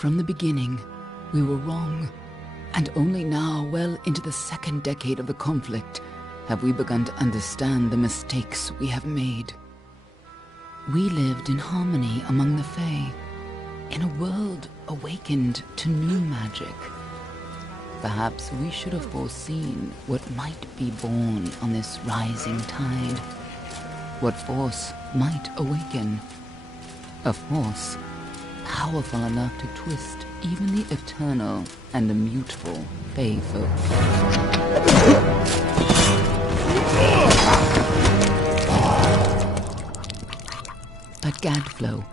From the beginning, we were wrong, and only now, well into the second decade of the conflict, have we begun to understand the mistakes we have made. We lived in harmony among the Fae, in a world awakened to new magic. Perhaps we should have foreseen what might be born on this rising tide. What force might awaken. A force powerful enough to twist even the eternal and immutable Fae folk. But Gadflow,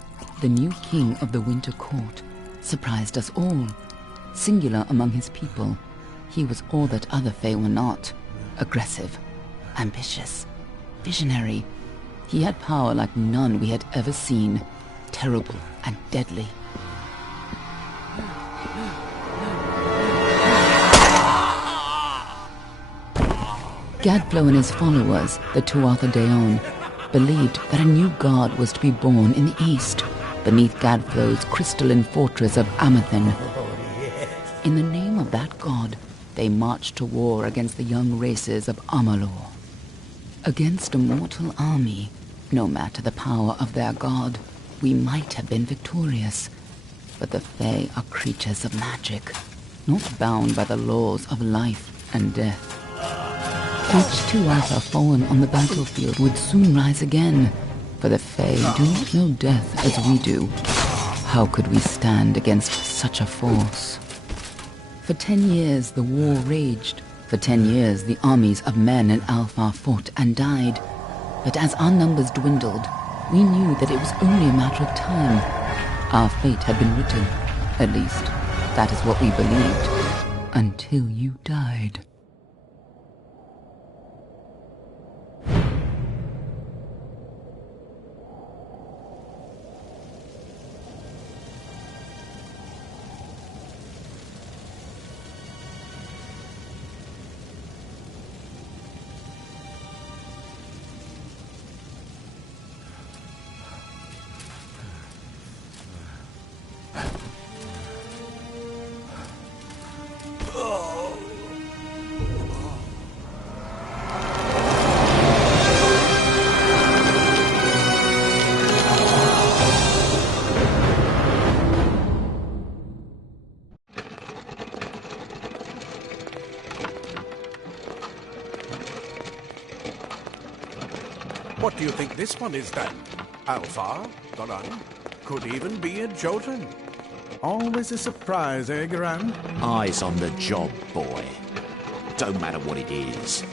the new king of the Winter Court, surprised us all. Singular among his people, he was all that other Fae were not. Aggressive, ambitious, visionary. He had power like none we had ever seen, terrible and deadly. Gadflow and his followers, the Tuatha Deon, believed that a new god was to be born in the east, beneath Gadflow's crystalline fortress of Amathen. In the name of that god, they marched to war against the young races of Amalur. Against a mortal army, no matter the power of their god, we might have been victorious. But the Fae are creatures of magic, not bound by the laws of life and death. Each Tuatha fallen on the battlefield would soon rise again, for the Fae do not know death as we do. How could we stand against such a force? For 10 years the war raged. For 10 years the armies of Men and Alpha fought and died. But as our numbers dwindled, we knew that it was only a matter of time. Our fate had been written. At least, that is what we believed. Until you died. What do you think this one is then? Alpha, Garan, could even be a Jotun. Always a surprise, eh, Garan? Eyes on the job, boy. Don't matter what it is.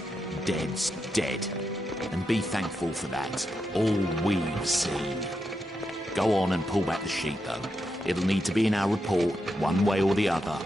Dead's dead. And be thankful for that. All we've seen. Go on and pull back the sheet, though. It'll need to be in our report, one way or the other.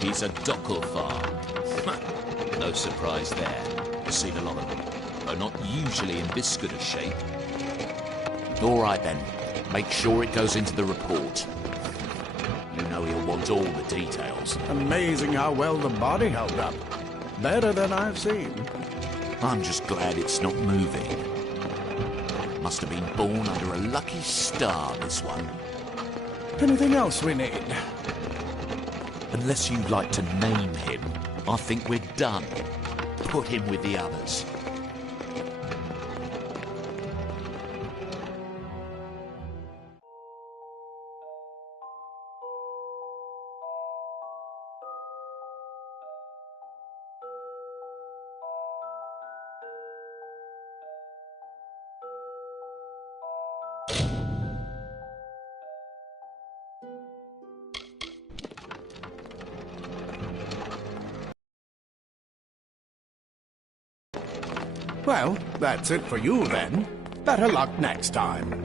He's a Dokofar. No surprise there. Seen a lot of them, though not usually in this good a shape. All right then. Make sure it goes into the report. You know he'll want all the details. Amazing how well the body held up. Better than I've seen. I'm just glad it's not moving. Must have been born under a lucky star, this one. Anything else we need? Unless you'd like to name him, I think we're done. Put him with the others. Well, that's it for you then. Better luck next time.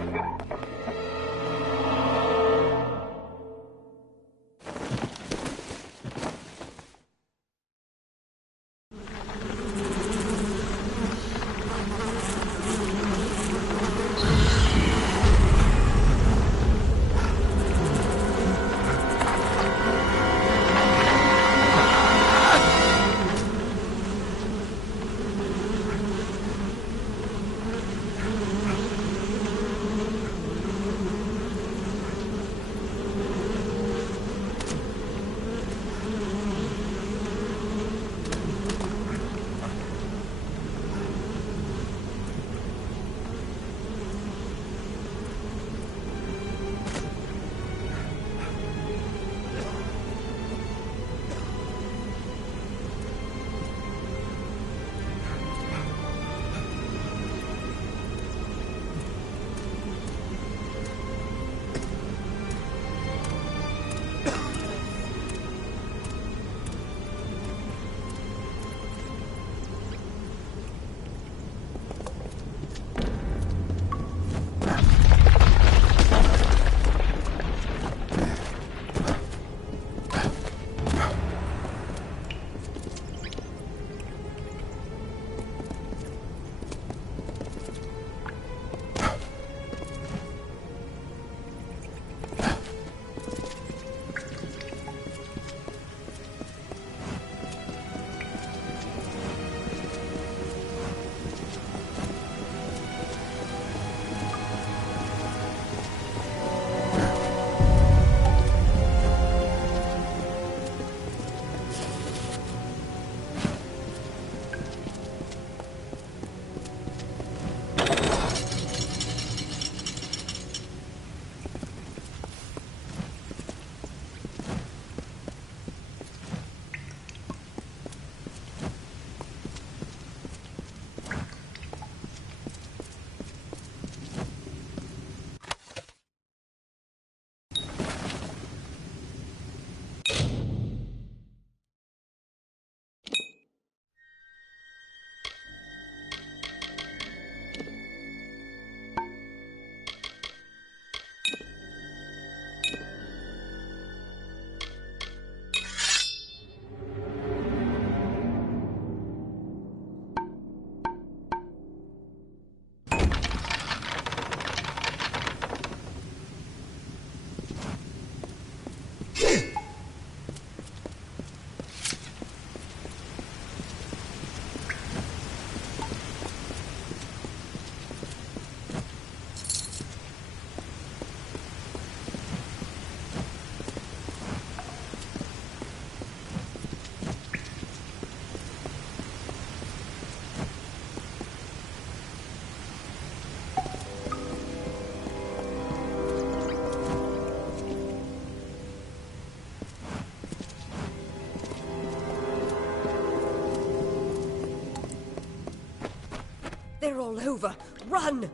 They're all over. Run!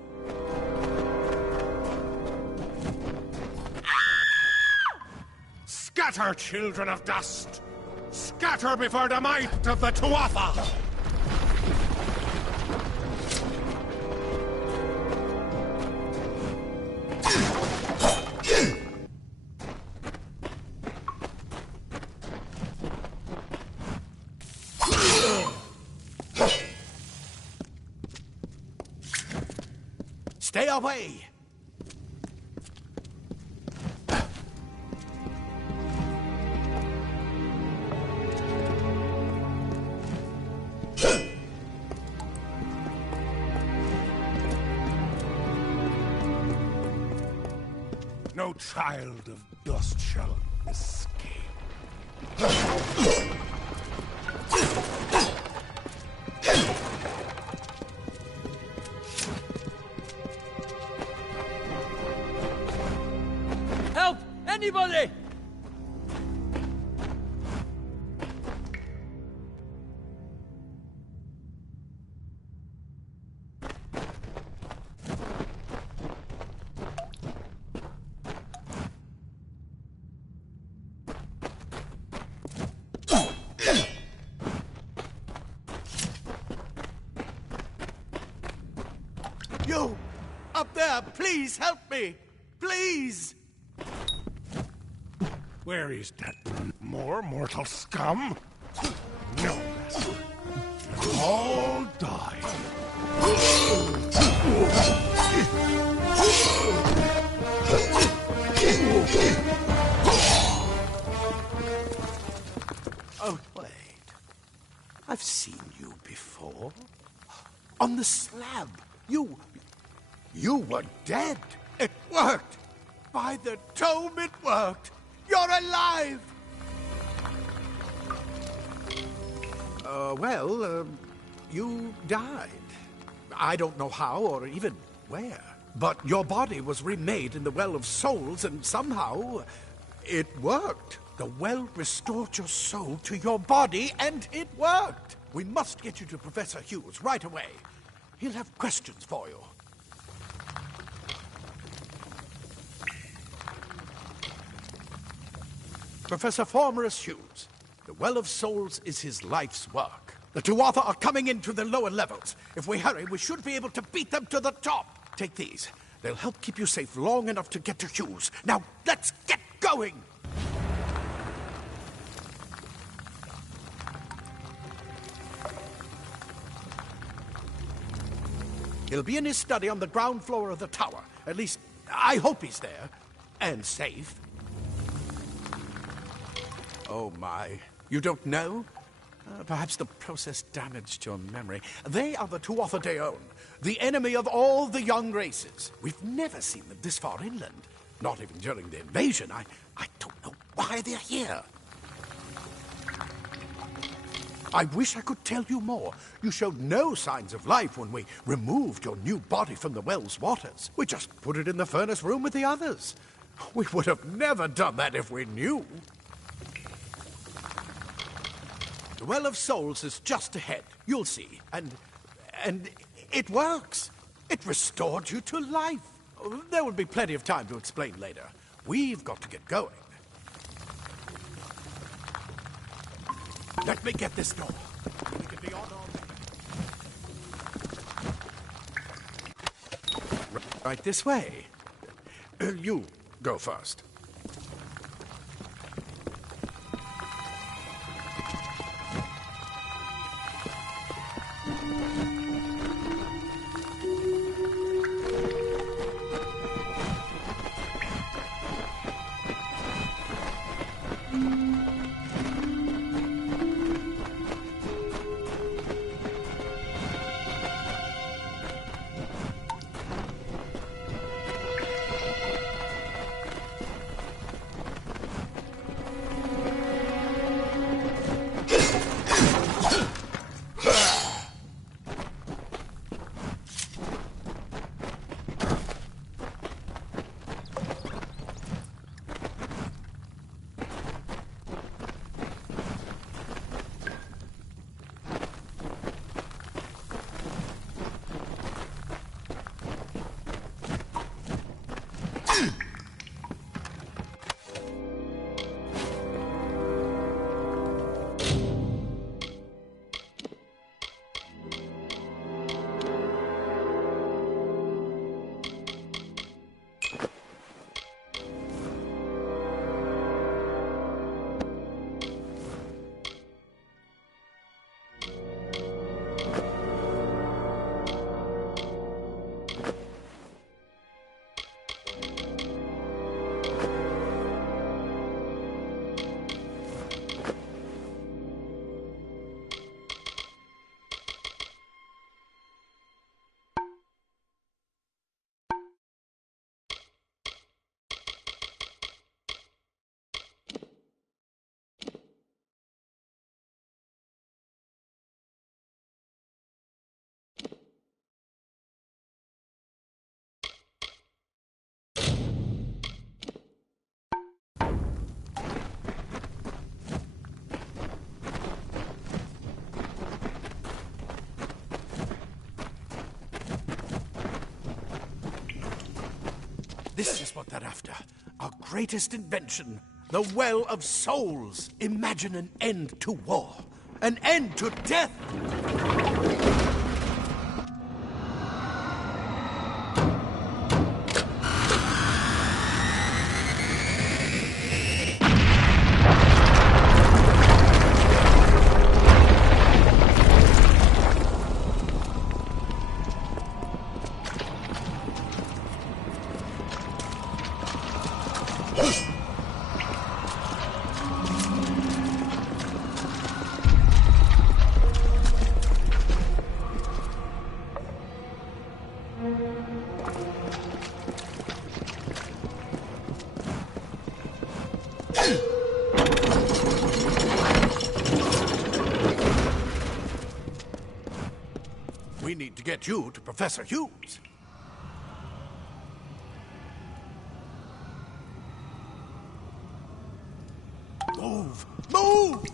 Scatter, children of dust! Scatter before the might of the Tuatha! Stay away! No child of dust shall escape. Help! Anybody! You! Up there, please help me! Please! Where is that more mortal scum? No, master. You'll all die. Oh, wait. I've seen you before. On the slab. You were dead. It worked. By the tome, it worked. You're alive. You died. I don't know how or even where. But your body was remade in the Well of Souls, and somehow it worked. The well restored your soul to your body, and it worked. We must get you to Professor Hughes right away. He'll have questions for you. Professor Formerus Hughes, the Well of Souls is his life's work. The Tuatha are coming into the lower levels. If we hurry, we should be able to beat them to the top. Take these. They'll help keep you safe long enough to get to Hughes. Now, let's get going! He'll be in his study on the ground floor of the tower. At least, I hope he's there. And safe. Oh, my. You don't know? Perhaps the process damaged your memory. They are the Tuatha Deon, the enemy of all the young races. We've never seen them this far inland. Not even during the invasion. I don't know why they're here. I wish I could tell you more. You showed no signs of life when we removed your new body from the well's waters. We just put it in the furnace room with the others. We would have never done that if we knew. The Well of Souls is just ahead. You'll see. And it works. It restored you to life. There will be plenty of time to explain later. We've got to get going. Let me get this door. We can be on our way. Right this way. You go first. This is what they're after. Our greatest invention. The Well of Souls. Imagine an end to war. An end to death. We need to get you to Professor Hughes. Move! Move!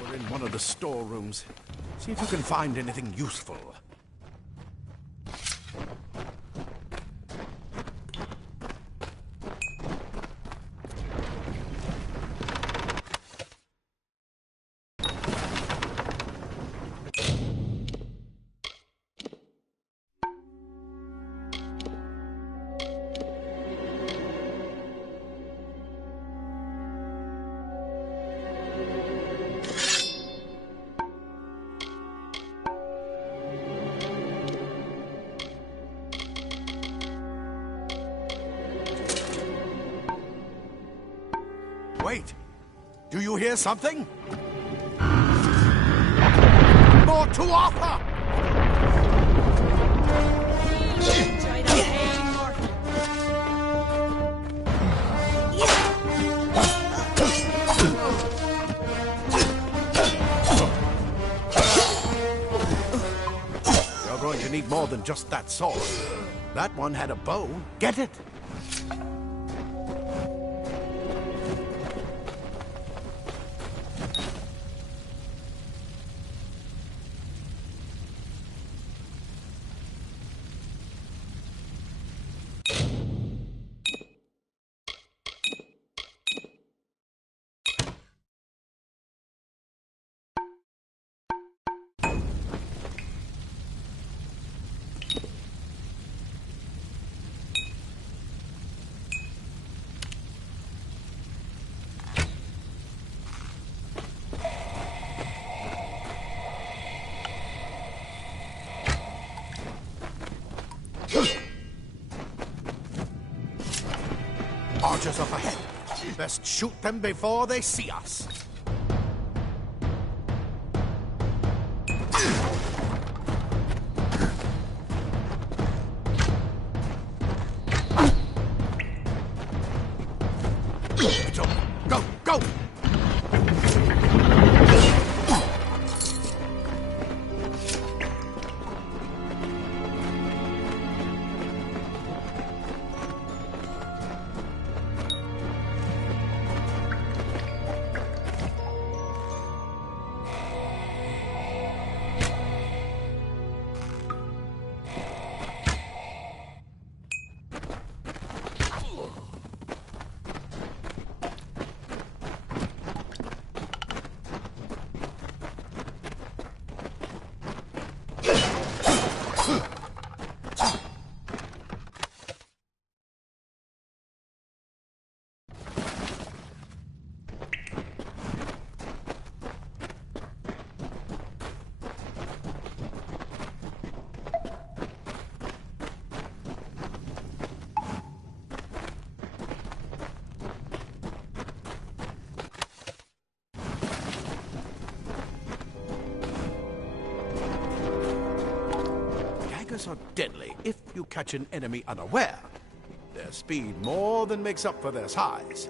We're in one of the storerooms. See if you can find anything useful. Wait! Do you hear something? More to offer! You're going to need more than just that sword. That one had a bow. Get it? Archers up ahead. Best shoot them before they see us. Go, go! Are deadly if you catch an enemy unaware. Their speed more than makes up for their size.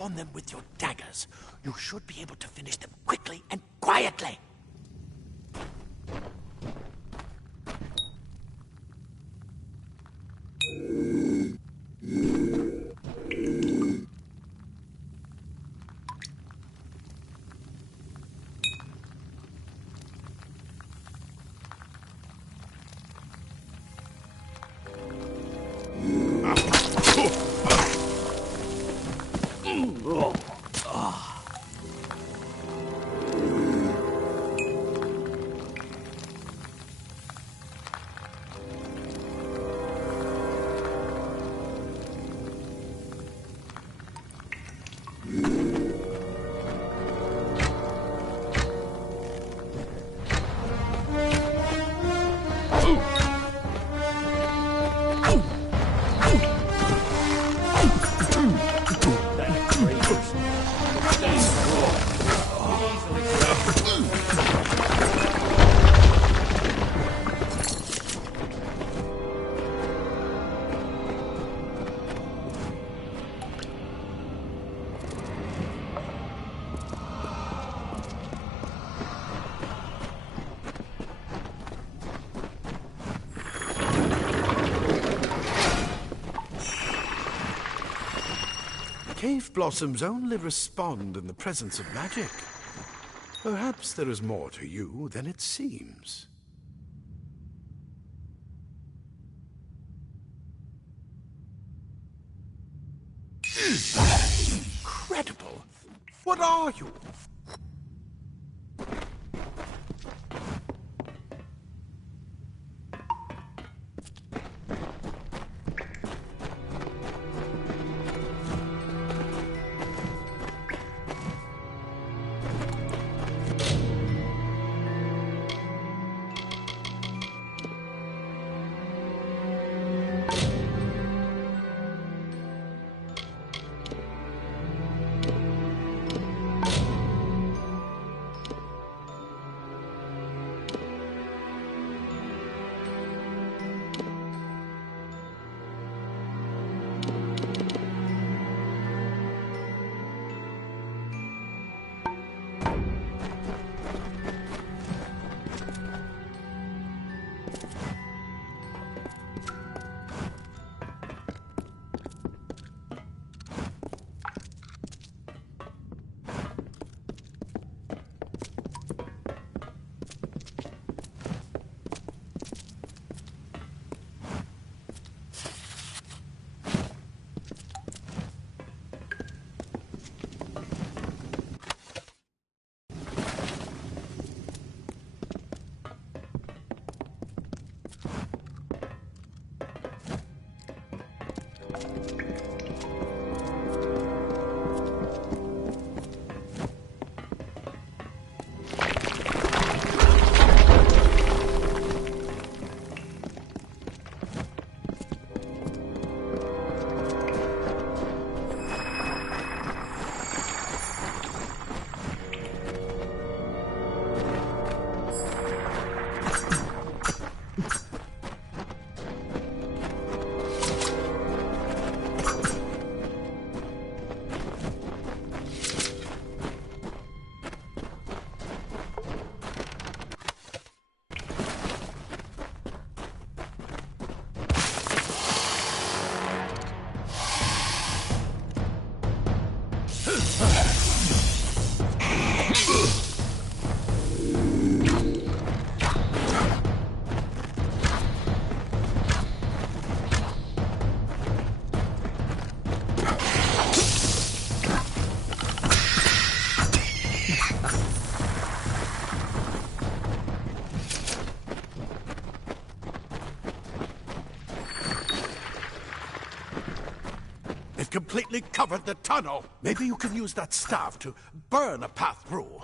on them with your daggers. You should be able to finish them quickly and quietly. Cave blossoms only respond in the presence of magic. Perhaps there is more to you than it seems. Incredible! What are you? Completely covered the tunnel. Maybe you can use that staff to burn a path through.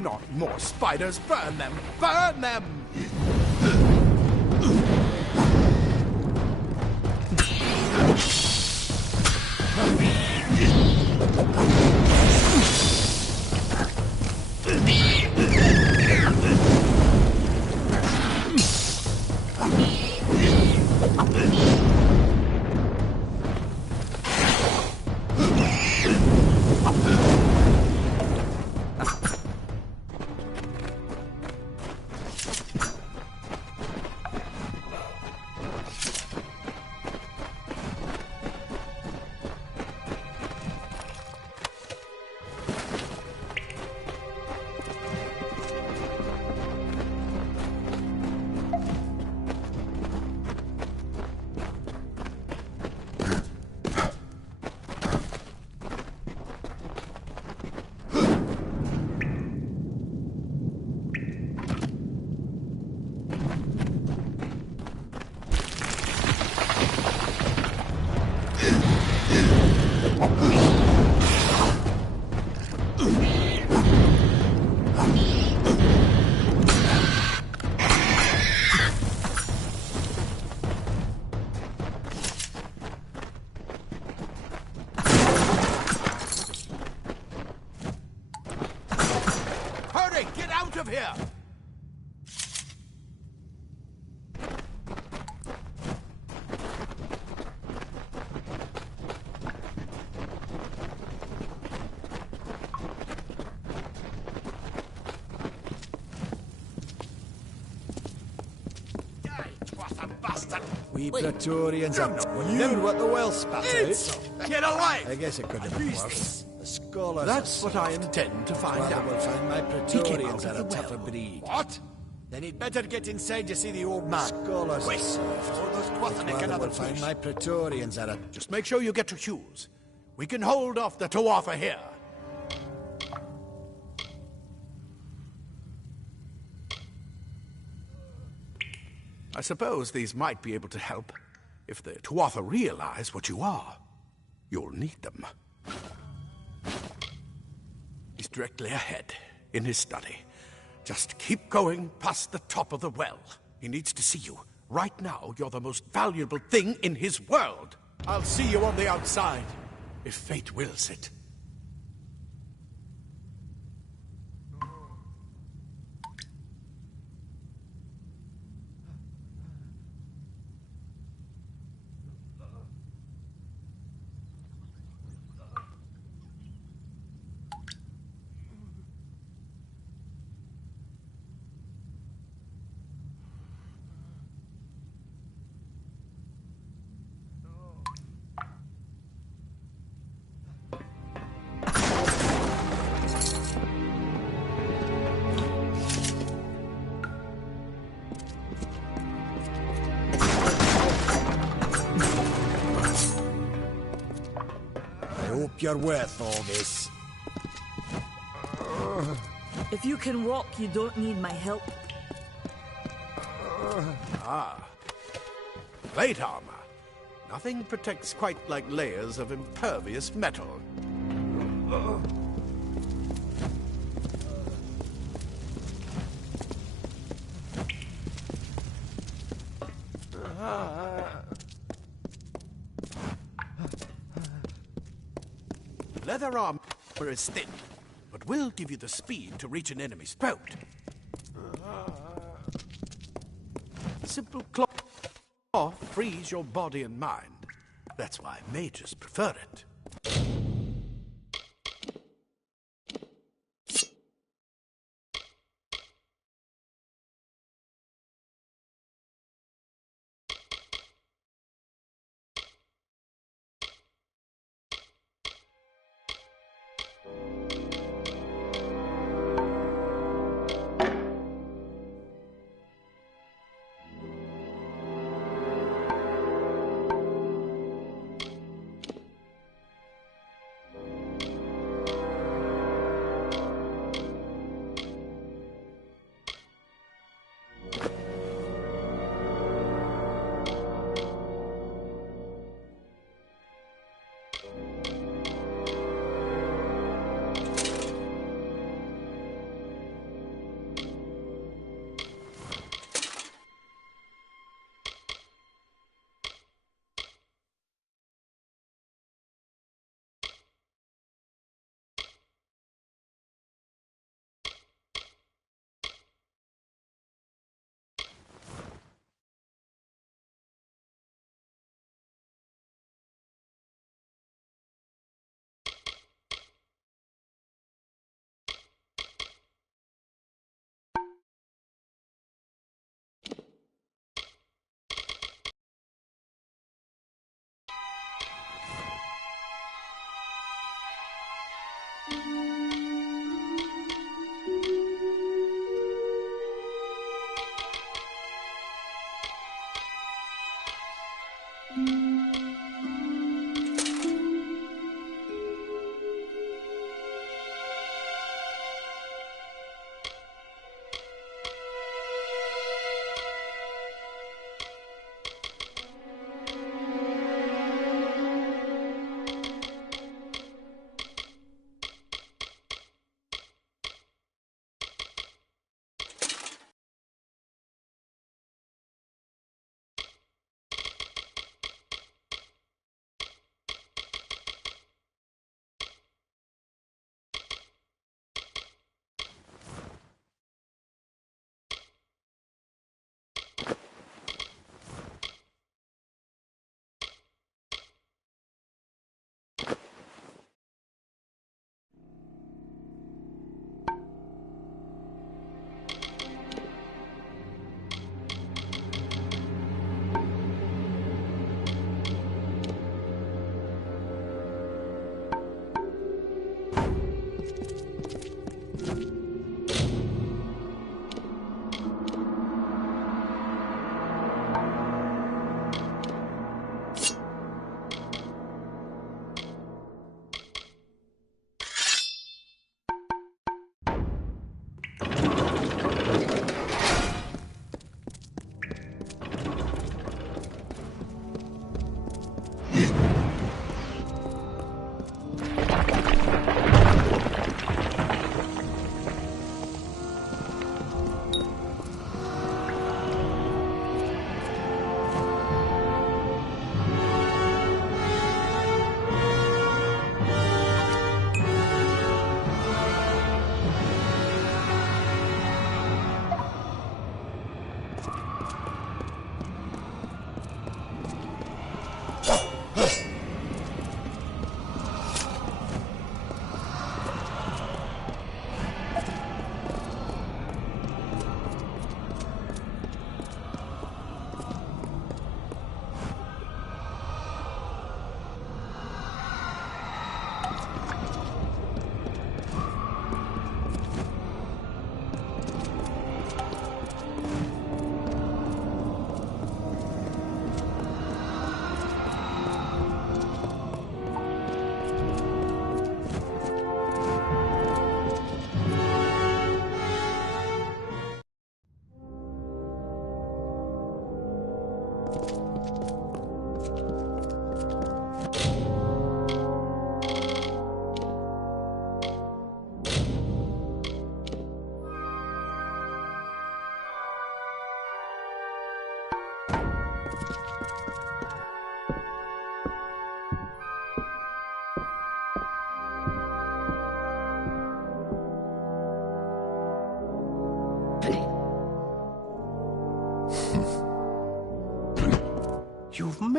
Not more spiders! Burn them! Burn them! Get out of here! We Praetorians are remember what the well spat out? Get alive! I guess it could have been worse. The scholars. That's what I intend to find Rather out. we'll find my Praetorians out are of a the tougher well. breed. What? Then he'd better get inside to see the old man. Scholars are served. Rather we'll find my Praetorians are a... Just make sure you get to Hughes. We can hold off the Tuatha here. I suppose these might be able to help. If the Tuatha realize what you are, you'll need them. He's directly ahead, in his study. Just keep going past the top of the well. He needs to see you. Right now, you're the most valuable thing in his world. I'll see you on the outside, if fate wills it. Hope you're worth all this. If you can walk, you don't need my help. Plate armor. Nothing protects quite like layers of impervious metal. Leather armor is thin, but will give you the speed to reach an enemy's throat. Simple cloth frees your body and mind. That's why mages prefer it.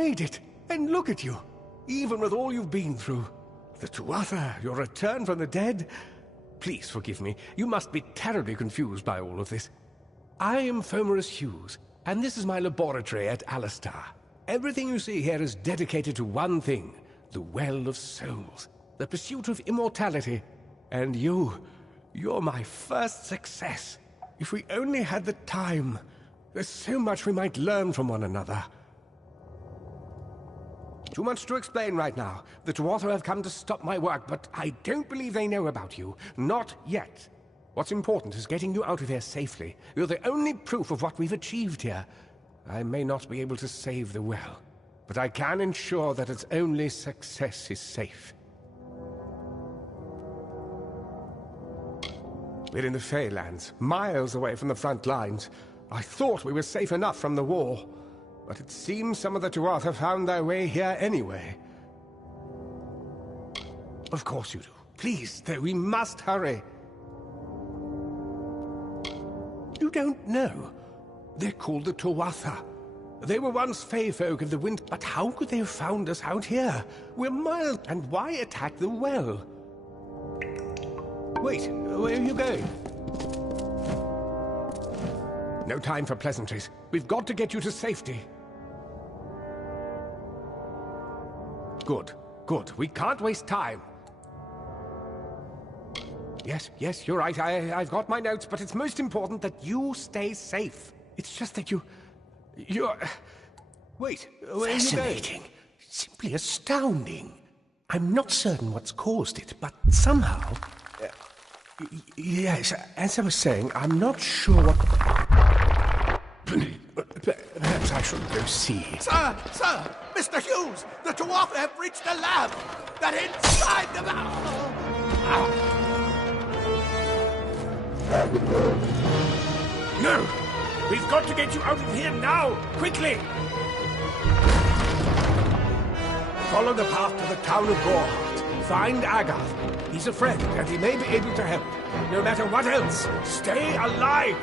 made it! And look at you! Even with all you've been through. The Tuatha, your return from the dead. Please forgive me. You must be terribly confused by all of this. I am Fomerus Hughes, and this is my laboratory at Alistar. Everything you see here is dedicated to one thing, the Well of Souls, the pursuit of immortality. And you're my first success. If we only had the time, there's so much we might learn from one another. Too much to explain right now. The Tuatha have come to stop my work, but I don't believe they know about you. Not yet. What's important is getting you out of here safely. You're the only proof of what we've achieved here. I may not be able to save the well, but I can ensure that its only success is safe. We're in the Feylands, miles away from the front lines. I thought we were safe enough from the war, but it seems some of the Tuatha found their way here anyway. Of course you do. Please, though, we must hurry. You don't know. They're called the Tuatha. They were once Fey folk of the Wind, but how could they have found us out here? We're miles, and why attack the well? Wait, where are you going? No time for pleasantries. We've got to get you to safety. Good, good. We can't waste time. Yes, you're right. I've got my notes, but it's most important that you stay safe. It's just that you're... Wait, where are you going? Fascinating. Simply astounding. I'm not certain what's caused it, but somehow... yes, as I was saying, I'm not sure what... Perhaps I should go see. Sir! Mr. Hughes! The Tuatha have reached the lab! They're inside the lab! No! We've got to get you out of here now! Quickly! Follow the path to the town of Gorhart. Find Agath. He's a friend, and he may be able to help. No matter what else, stay alive!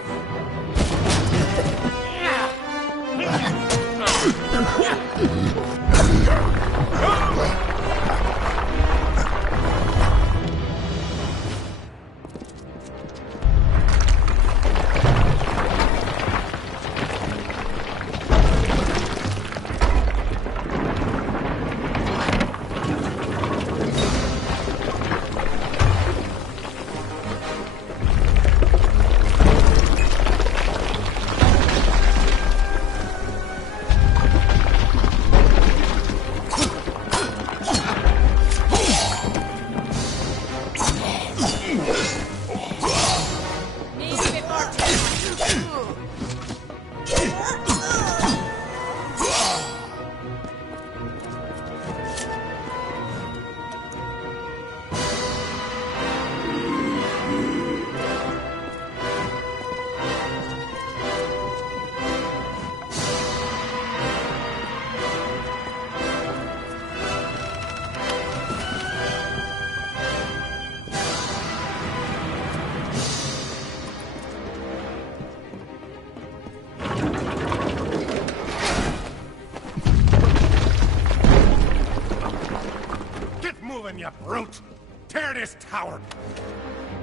You brute! Tear this tower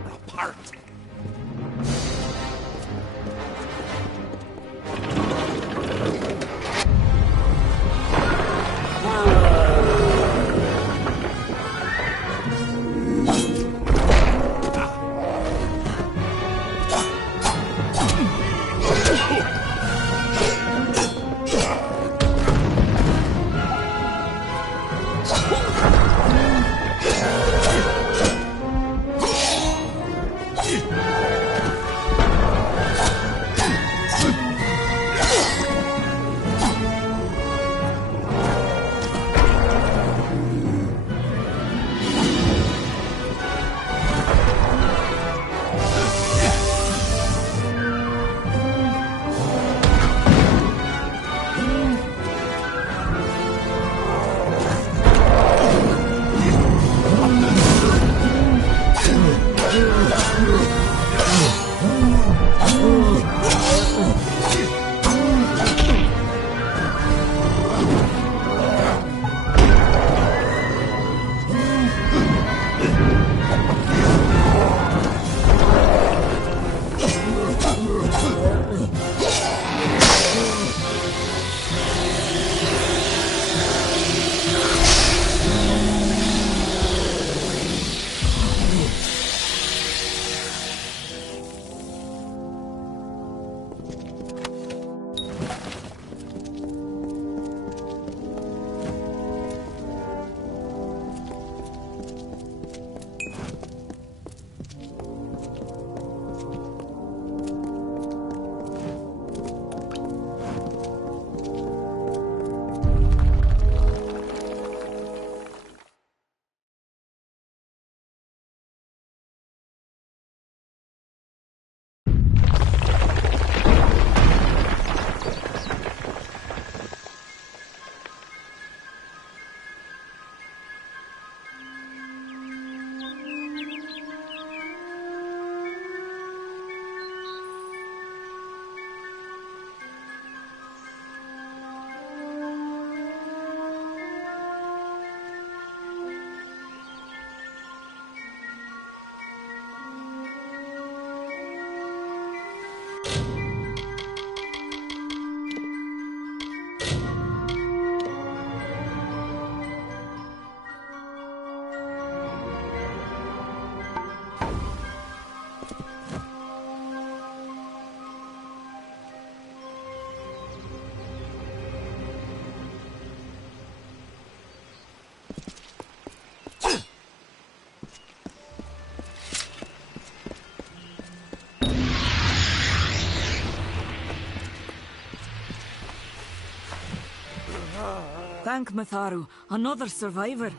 apart! tank, Matharu. Another survivor.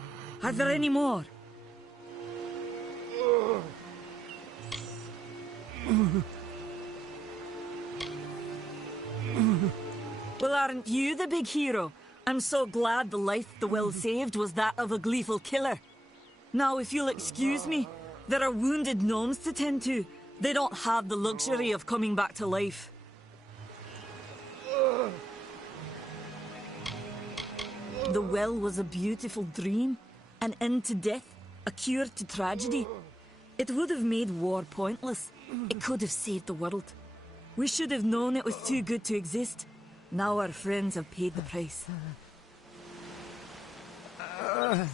Are there any more? Well, aren't you the big hero? I'm so glad the life the Will saved was that of a gleeful killer. Now, if you'll excuse me, there are wounded gnomes to tend to. They don't have the luxury of coming back to life. The well was a beautiful dream, an end to death, a cure to tragedy. It would have made war pointless. It could have saved the world. We should have known it was too good to exist. Now our friends have paid the price.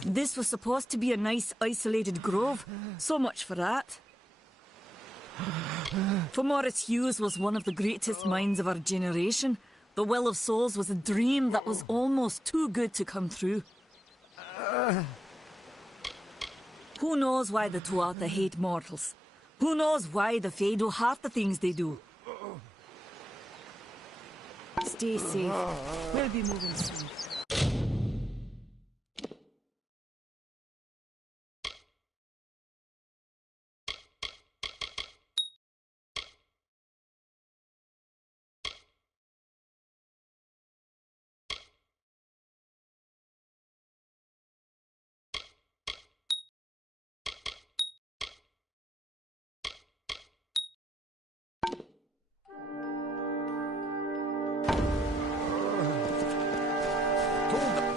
This was supposed to be a nice, isolated grove. So much for that. For Morris Hughes was one of the greatest minds of our generation. The Well of Souls was a dream that was almost too good to come true. Who knows why the Tuatha hate mortals? Who knows why the Fae do half the things they do? Stay safe. We'll be moving soon.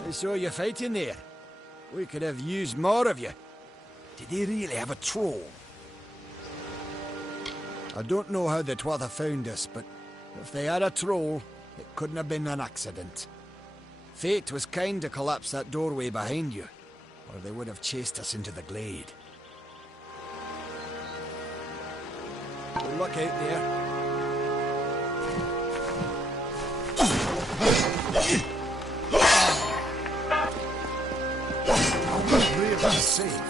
I saw you fighting there. We could have used more of you. Did they really have a troll? I don't know how the Tuatha found us, but if they had a troll, it couldn't have been an accident. Fate was kind to collapse that doorway behind you, or they would have chased us into the glade. Good luck out there. Really safe.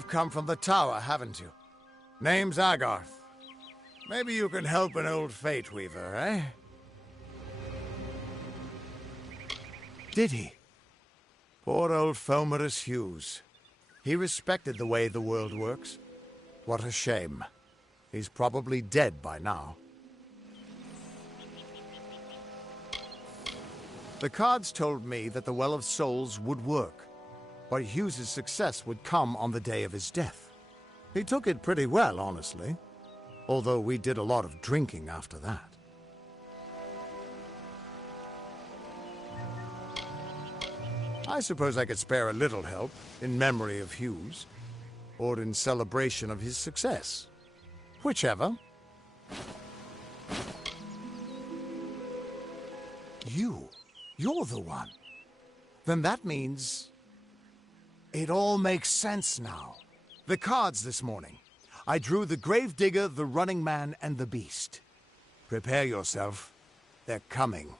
You've come from the tower, haven't you? Name's Agarth. Maybe you can help an old Fate Weaver, eh? Did he? Poor old Fomerus Hughes. He respected the way the world works. What a shame. He's probably dead by now. The cards told me that the Well of Souls would work, but Hughes's success would come on the day of his death. He took it pretty well, honestly, although we did a lot of drinking after that. I suppose I could spare a little help in memory of Hughes, or in celebration of his success. Whichever. You're the one. Then that means... it all makes sense now. The cards this morning. I drew the Gravedigger, the Running Man, and the Beast. Prepare yourself. They're coming.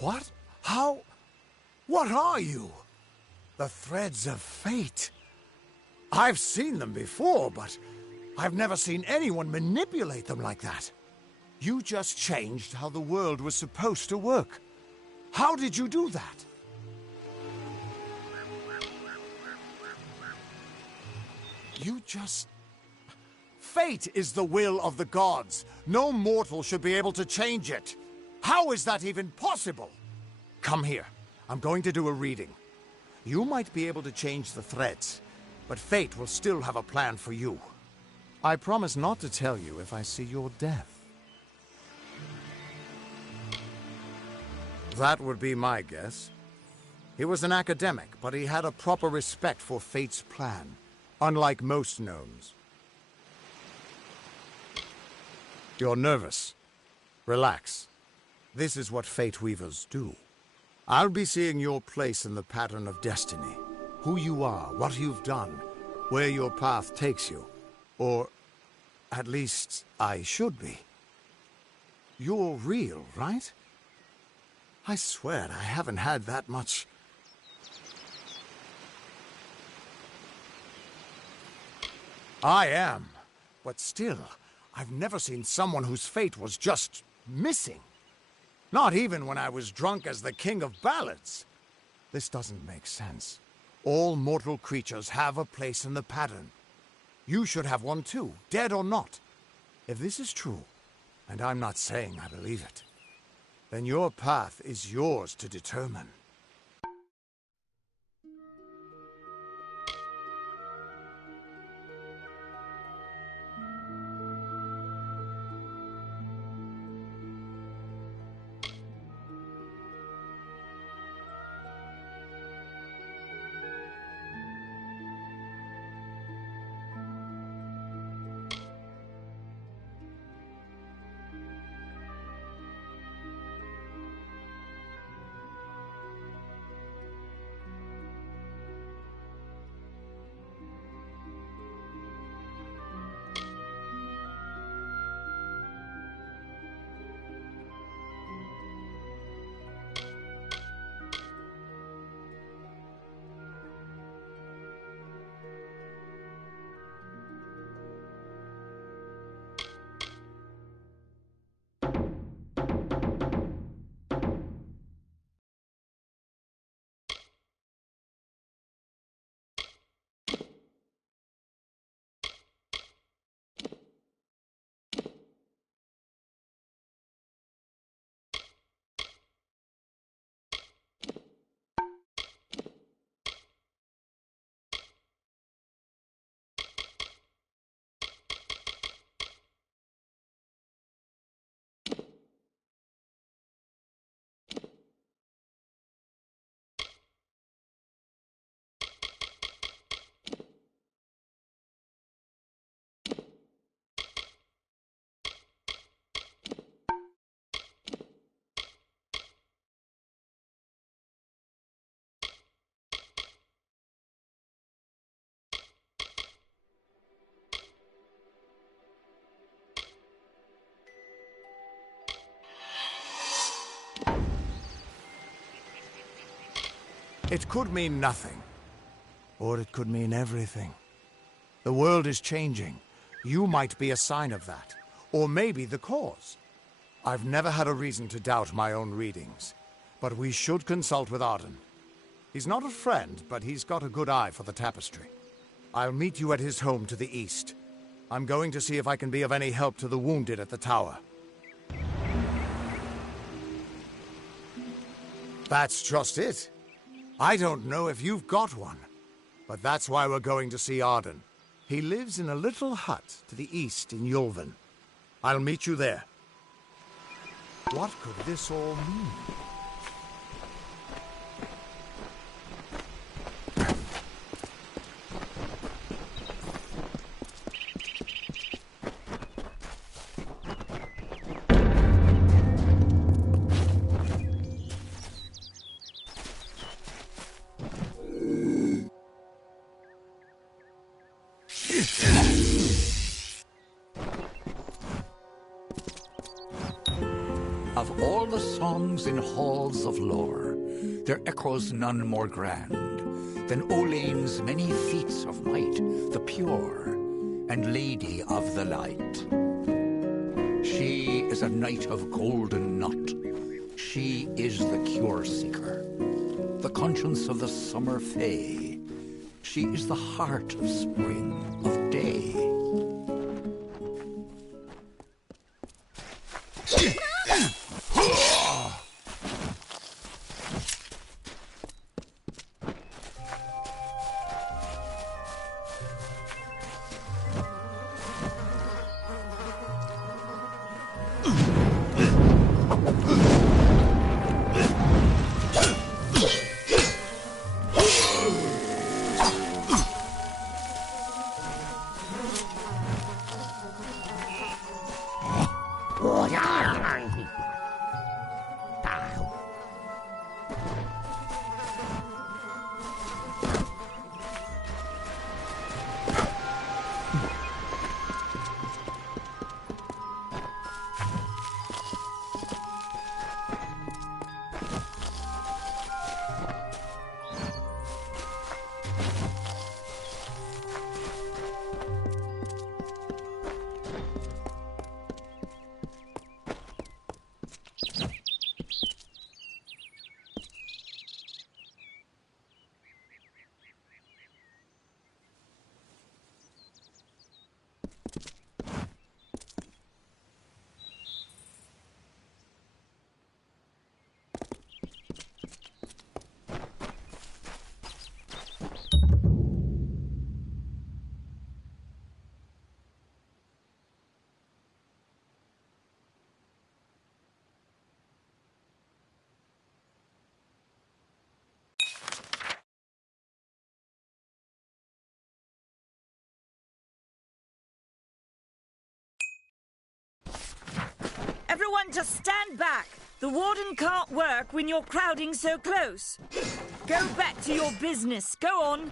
What? How? What are you? The threads of fate. I've seen them before, but I've never seen anyone manipulate them like that. You just changed how the world was supposed to work. How did you do that? You just... Fate is the will of the gods. No mortal should be able to change it. How is that even possible? Come here. I'm going to do a reading. You might be able to change the threads, but fate will still have a plan for you. I promise not to tell you if I see your death. That would be my guess. He was an academic, but he had a proper respect for fate's plan, unlike most gnomes. You're nervous. Relax. This is what Fate Weavers do. I'll be seeing your place in the pattern of destiny. Who you are, what you've done, where your path takes you. Or, at least, I should be. You're real, right? I swear I haven't had that much... I am, but still, I've never seen someone whose fate was just missing. Not even when I was drunk as the King of Ballads. This doesn't make sense. All mortal creatures have a place in the pattern. You should have one too, dead or not. If this is true, and I'm not saying I believe it, then your path is yours to determine. It could mean nothing, or it could mean everything. The world is changing. You might be a sign of that, or maybe the cause. I've never had a reason to doubt my own readings, but we should consult with Arden. He's not a friend, but he's got a good eye for the tapestry. I'll meet you at his home to the east. I'm going to see if I can be of any help to the wounded at the tower. That's just it. I don't know if you've got one, but that's why we're going to see Arden. He lives in a little hut to the east in Yulven. I'll meet you there. What could this all mean? Of all the songs songs in halls of lore, there echoes none more grand than Olane's many feats of might, the pure and lady of the light. She is a knight of golden knot. She is the cure seeker, the conscience of the summer fae. She is the heart of spring, of day. Everyone just stand back. The warden can't work when you're crowding so close. Go back to your business. Go on.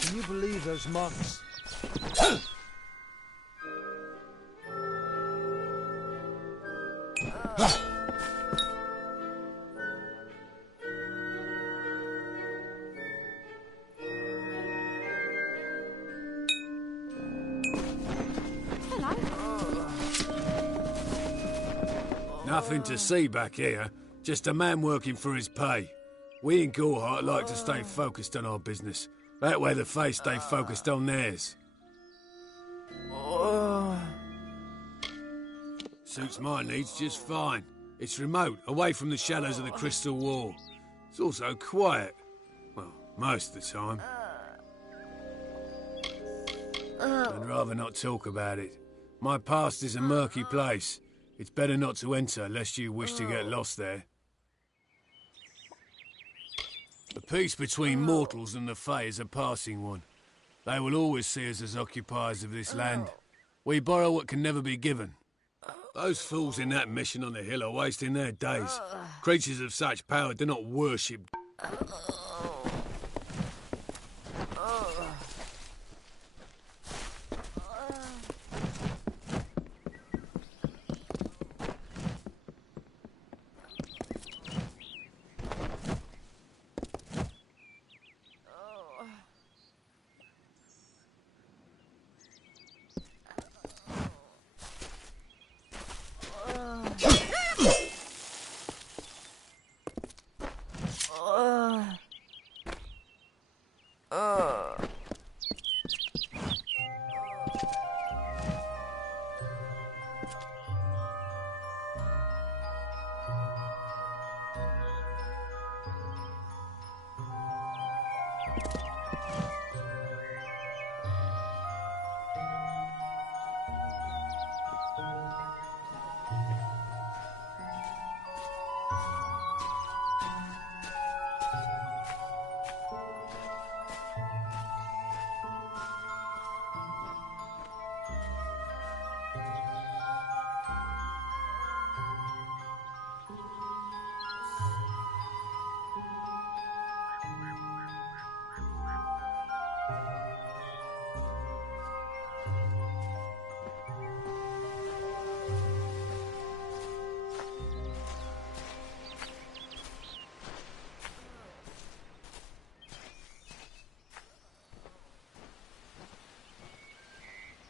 Can you believe those monks? Nothing to see back here. Just a man working for his pay. We in Gorhart like to stay focused on our business. That way the Fae stay focused on theirs. Suits my needs just fine. It's remote, away from the shadows of the Crystal Wall. It's also quiet. Well, most of the time. I'd rather not talk about it. My past is a murky place. It's better not to enter, lest you wish to get lost there. The peace between mortals and the Fae is a passing one. They will always see us as occupiers of this land. We borrow what can never be given. Those fools in that mission on the hill are wasting their days. Creatures of such power do not worship.